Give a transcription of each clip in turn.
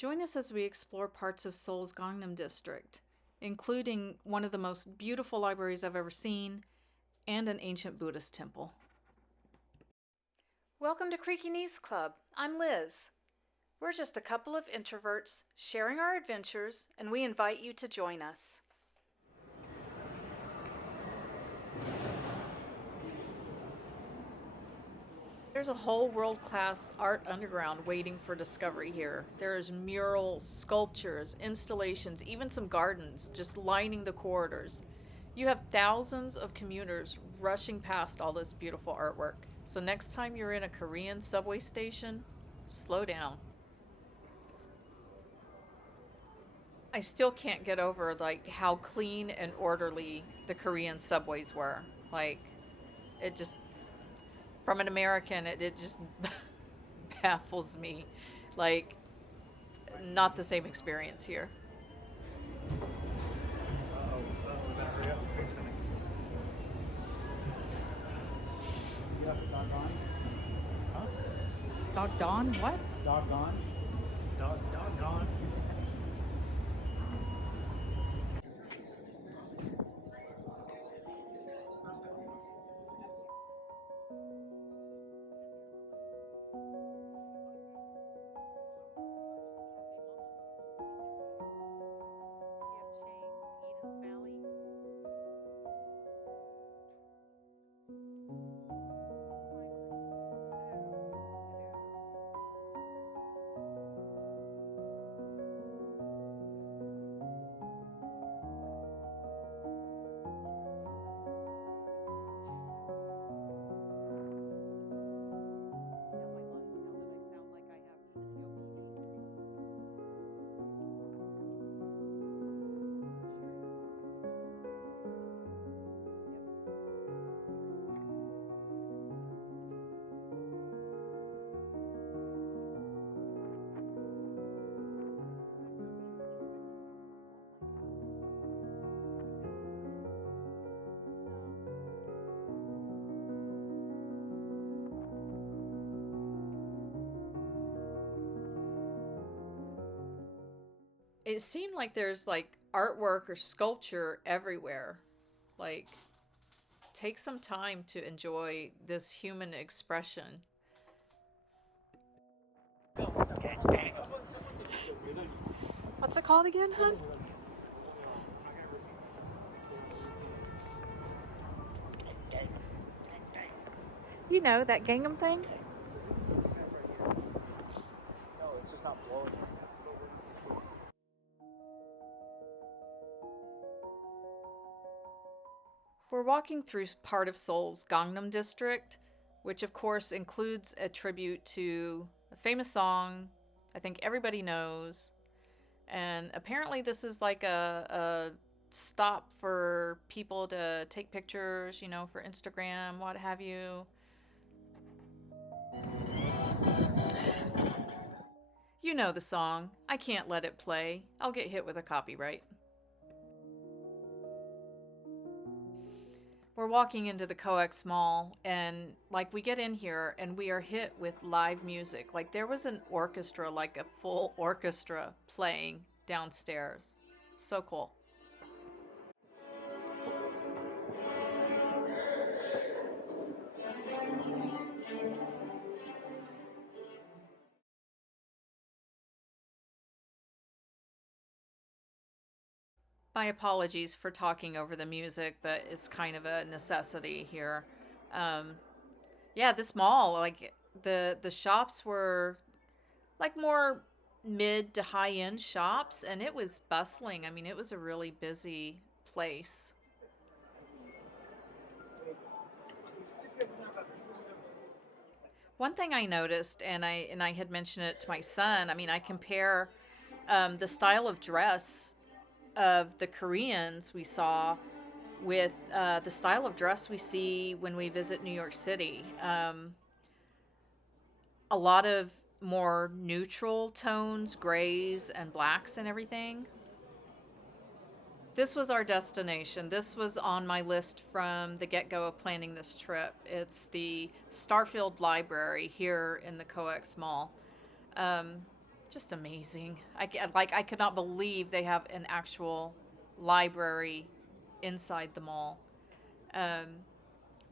Join us as we explore parts of Seoul's Gangnam District, including one of the most beautiful libraries I've ever seen and an ancient Buddhist temple. Welcome to Creaky Knees Club. I'm Liz. We're just a couple of introverts sharing our adventures, and we invite you to join us. There's a whole world-class art underground waiting for discovery here. There's murals, sculptures, installations, even some gardens just lining the corridors. You have thousands of commuters rushing past all this beautiful artwork. So next time you're in a Korean subway station, slow down. I still can't get over how clean and orderly the Korean subways were. It just from an American, it just baffles me. Like, not the same experience here. We gotta hurry up. Train's coming. Yeah, doggone. Huh? Doggone what? Doggone. Doggone. It seemed like there's artwork or sculpture everywhere. Like, take some time to enjoy this human expression. What's it called again, hon? You know, that Gangnam thing? No, it's just not blowing. We're walking through part of Seoul's Gangnam District, which of course includes a tribute to a famous song I think everybody knows. And apparently this is like a stop for people to take pictures, for Instagram, what have you. You know the song. I can't let it play. I'll get hit with a copyright. We're walking into the COEX Mall, and we get in here and we are hit with live music. Like, there was an orchestra, like a full orchestra playing downstairs. So cool. My apologies for talking over the music, but it's kind of a necessity here. Um, yeah, this mall, the shops were more mid to high end shops, and it was bustling. I mean, it was a really busy place. One thing I noticed, and I had mentioned it to my son. I mean, I compare the style of dress of the Koreans we saw with the style of dress we see when we visit New York City. A lot of more neutral tones, grays and blacks and everything. This was our destination. This was on my list from the get-go of planning this trip. It's the Starfield Library here in the COEX Mall. Um, Just amazing. I could not believe they have an actual library inside the mall. Um,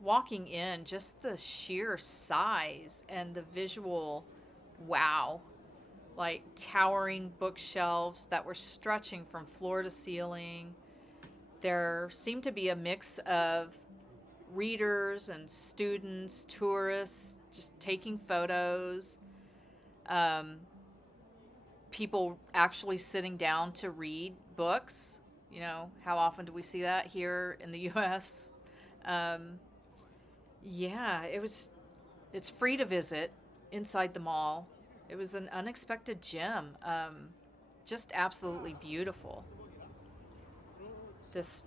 Walking in, just the sheer size and the visual wow. Like towering bookshelves that were stretching from floor to ceiling. There seemed to be a mix of readers and students, tourists, just taking photos, um, people actually sitting down to read books. You know, how often do we see that here in the US? Um, yeah, it's free to visit inside the mall. It was an unexpected gem. Just absolutely beautiful. This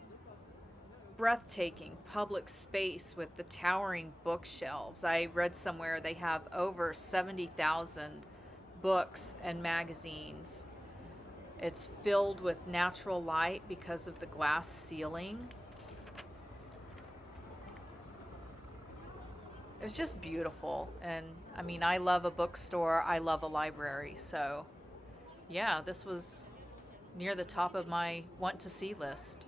breathtaking public space with the towering bookshelves. I read somewhere they have over 70,000 books and magazines. It's filled with natural light because of the glass ceiling. It was just beautiful. And I mean, I love a bookstore, I love a library. So, yeah, this was near the top of my want to see list.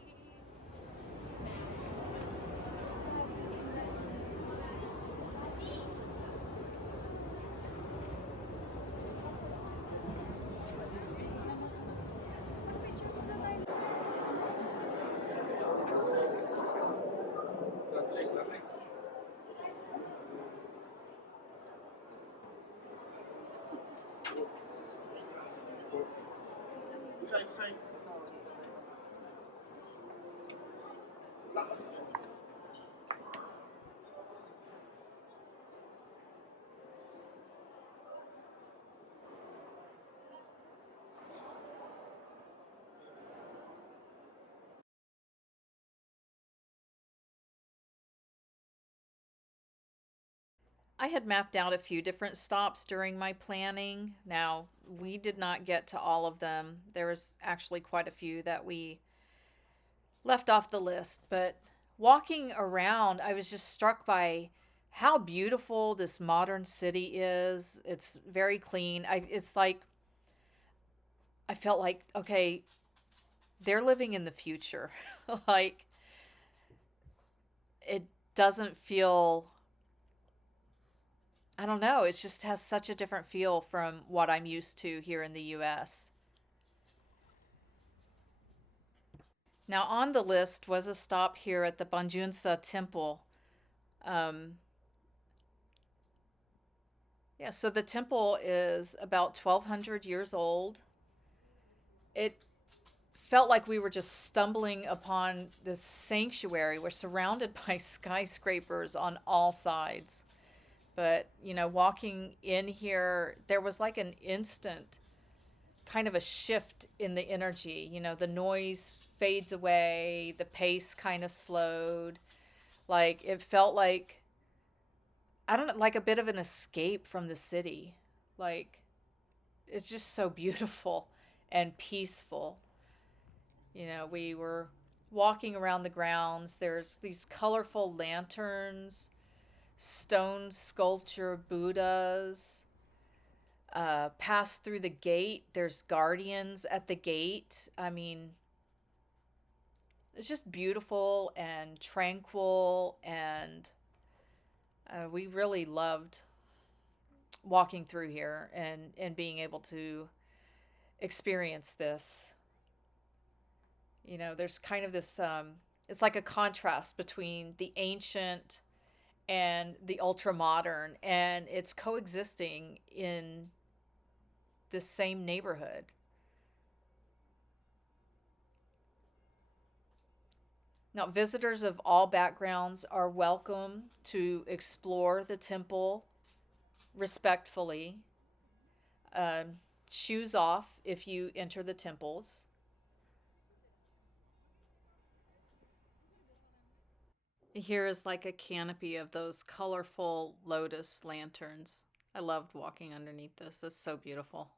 I had mapped out a few different stops during my planning. Now, we did not get to all of them. There was actually quite a few that we left off the list, but walking around, I was just struck by how beautiful this modern city is. It's very clean. It's like I felt like, okay, they're living in the future. Like it doesn't feel, I don't know, it just has such a different feel from what I'm used to here in the US. Now, on the list was a stop here at the Bongeunsa Temple. Um, yeah, so the temple is about 1,200 years old. It felt like we were just stumbling upon this sanctuary. We're surrounded by skyscrapers on all sides. But, you know, walking in here, there was like an instant kind of a shift in the energy. You know, the noise fades away, the pace kind of slowed. Like it felt like, I don't know, like a bit of an escape from the city. Like it's just so beautiful and peaceful. You know, we were walking around the grounds. There's these colorful lanterns, stone sculpture Buddhas. Pass through the gate. There's guardians at the gate. I mean, it's just beautiful and tranquil, and we really loved walking through here and being able to experience this. You know, there's kind of this, it's like a contrast between the ancient and the ultra modern, and it's coexisting in this same neighborhood. Now, visitors of all backgrounds are welcome to explore the temple respectfully. Shoes off if you enter the temples. Here is like a canopy of those colorful lotus lanterns. I loved walking underneath this. It's so beautiful.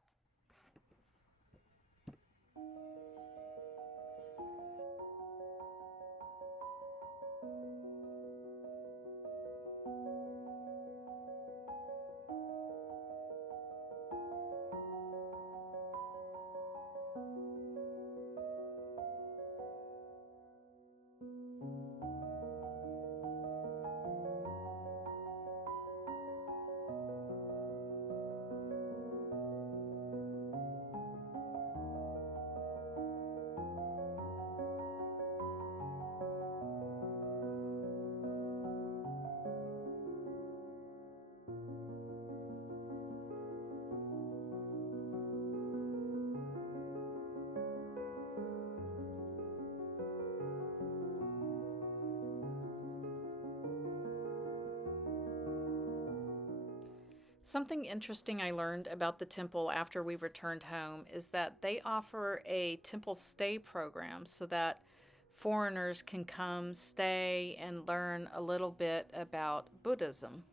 Something interesting I learned about the temple after we returned home is that they offer a temple stay program so that foreigners can come stay and learn a little bit about Buddhism.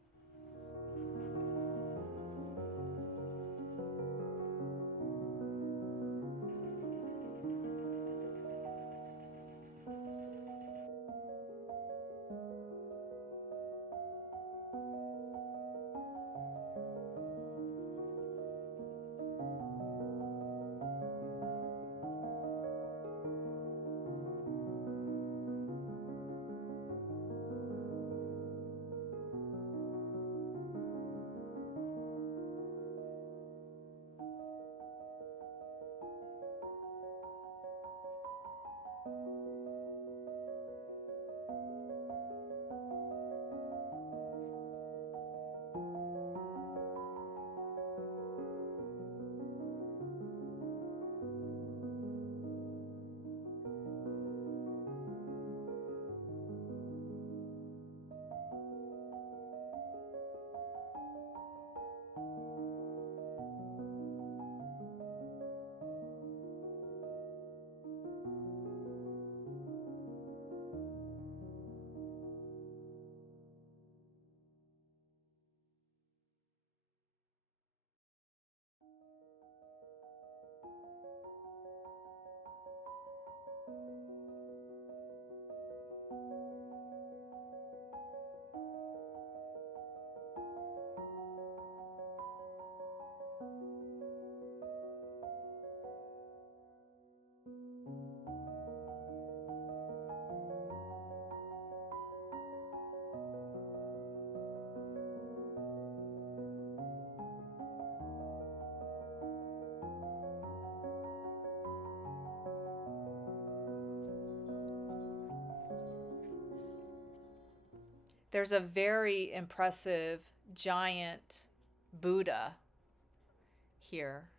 There's a very impressive giant Buddha here.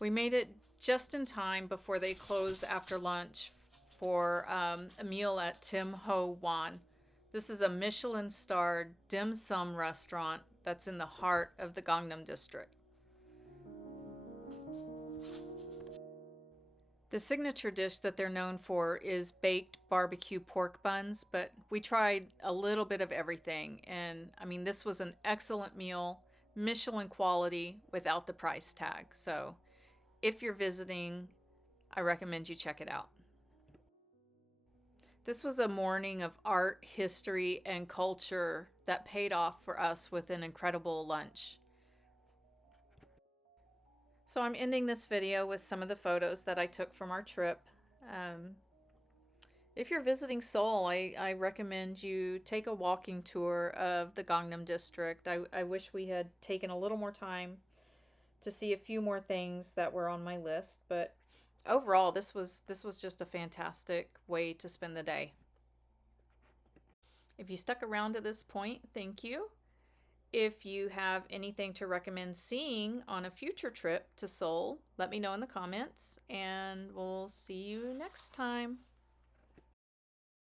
We made it just in time before they close after lunch for a meal at Tim Ho Wan. This is a Michelin-starred dim sum restaurant that's in the heart of the Gangnam District. The signature dish that they're known for is baked barbecue pork buns, but we tried a little bit of everything. And I mean, this was an excellent meal, Michelin quality without the price tag. So if you're visiting, I recommend you check it out. This was a morning of art, history, and culture that paid off for us with an incredible lunch. So I'm ending this video with some of the photos that I took from our trip. If you're visiting Seoul, I recommend you take a walking tour of the Gangnam District. I wish we had taken a little more time to see a few more things that were on my list, but overall this was just a fantastic way to spend the day. If you stuck around to this point, thank you. If you have anything to recommend seeing on a future trip to Seoul, let me know in the comments, and we'll see you next time.